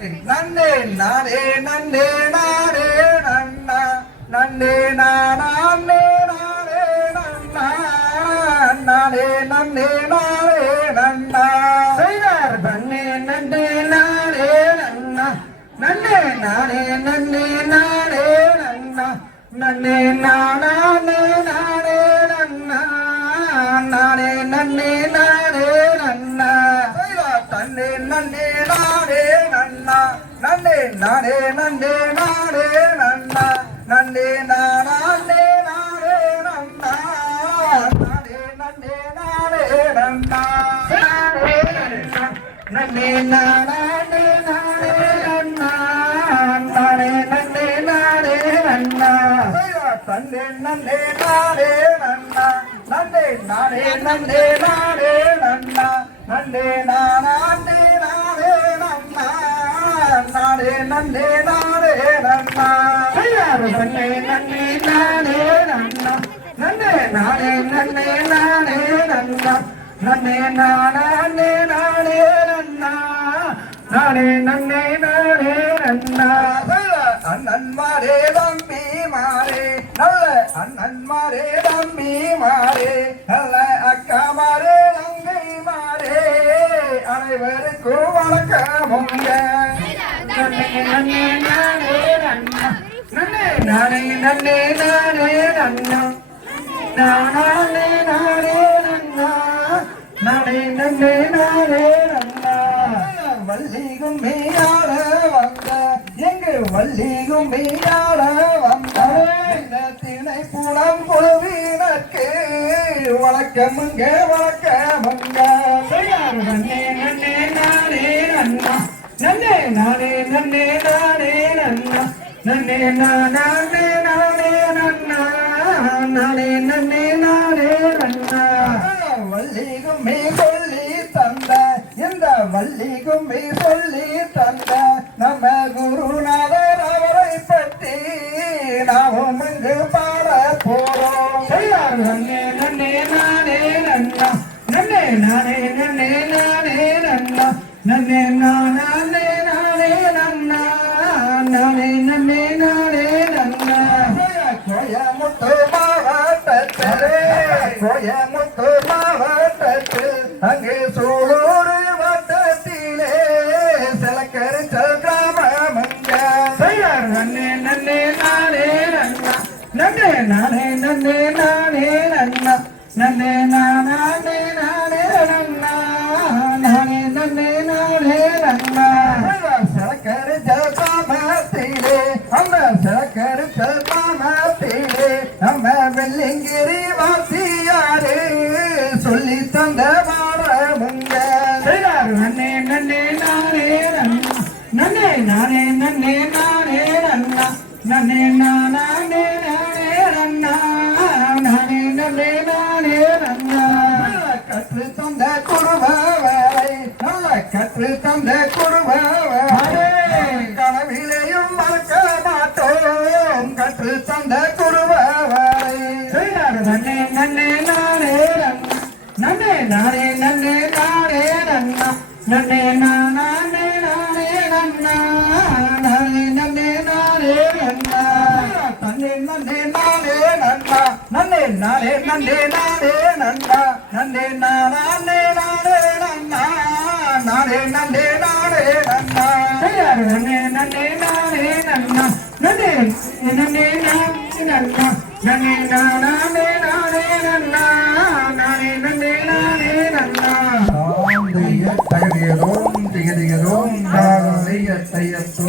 நன்னே நானே நன்னே நானே நன்னா நன்னே நானே நானே நன்னா நானே நன்னே நானே நன்னா செய்தார் நன்னே நன்னே நானே நன்னா நன்னே நானே நன்னே நானே நன்னா நன்னே நானே நானே நன்னா நானே நன்னே நானே நன்னா தன்னே நன்னே நானே நன்னா நன்னே நானே நன்னே நானே நன்னா நன்னே நானே நானே நன்னா நானே நன்னே நானே நன்னா நன்னே நானே நானே நன்னா நானே நன்னே நானே நன்னா தன்னே நன்னே நானே நன்னா நன்னே நானே நன்னே நானே நன்னா நன்னே நானே நானே நன்னா நானே நன்னே நானே நன்னா நன்னே நன்னே நானே நன்னா நன்னே நானே நன்னே நானே நன்னா நன்னே நானே நானே நன்னா நானே நன்னே நானே நன்னா அண்ணன் மாரே தம்பி மாரே நல்ல அண்ணன் மாரே தம்பி மாரே நல்ல அக்கா மாரே தங்கை மாரே அனைவருக்கும் வணக்கமுங்க நன்னே நன்னே நானே நன்னா நன்னே நானே நன்னே நானே நன்னா நானே நானே நன்னா நானே நன்னே நானே நன்னா வள்ளிகும் மேயாட வந்த எங்கு வள்ளிகும் மேயாட வந்த திணை புலம் புலவீனக்கு வழக்கமுங்க வழக்கமுங்க நன்னே நன்னே நானே நன்னா நன்னே நானே நன்னே நானே நன்னா நன்னே நானே நானே நன்னா நானே நன்னே நானே நன்னா வள்ளிகும் மே சொல்லி தந்த இந்த வள்ளிகும் மே சொல்லி தந்த நம்ம குருநாதர் அவரை பற்றி நாமும் இங்கு பாட போறோம் நன்னே நன்னே நானே நன்னா நன்னே நானே நன்னே நானே நன்னா நன்னே நானே நானே நன்னா நானே நன்னே நானே நன்னா கோயமுத்து மாவட்டத்தில் அங்கே சூழூர் வட்டத்திலே சிலக்கரிச்சல் கிராமமங்க நன்னே நன்னே நானே நன்னா நன்னே நானே நன்னே நானே நன்னா நன்னே நானே நானே நன்னா நானே நன்னே நானே நன்னா சிலக்கரிச்சல் கிராமத்திலே அந்த சிலக்கரிச்சல் கிராமத்திலே நம்ம வெள்ளிங்கிரி வாசியாரு சொல்லி தந்த வாரமுங்க நன்னே நன்னே நானே நன்னா நன்னே நானே நன்னே நானே நன்னா நன்னே நானே நானே நன்னா நானே நன்னே நானே நன்னா கற்று தந்த குடும்ப வேலை நல்ல கற்று தந்த குடும்ப வேலை கனவிலையும் மறக்க மாட்டோம் கற்று தந்த குடும்ப நன்னே நன்னே நானே நன்னா நன்னே நானே நன்னே நானே நன்னா நன்னே நானே நானே நன்னா நானே நன்னே நானே நன்னா தன்னே நன்னே நானே நன்னா நன்னே நானே நன்னே நானே நன்னா நன்னே நானே நானே நன்னா நானே நன்னே நானே நன்னா நன்னே நன்னே நானே நன்னா நன்னே நன்னே நானே நன்னா நன்னே நானே நானே நன்னா நானே நன்னே நானே நன்னா தகதியதோம் திகதியதோம் தாகைய தையத்தோ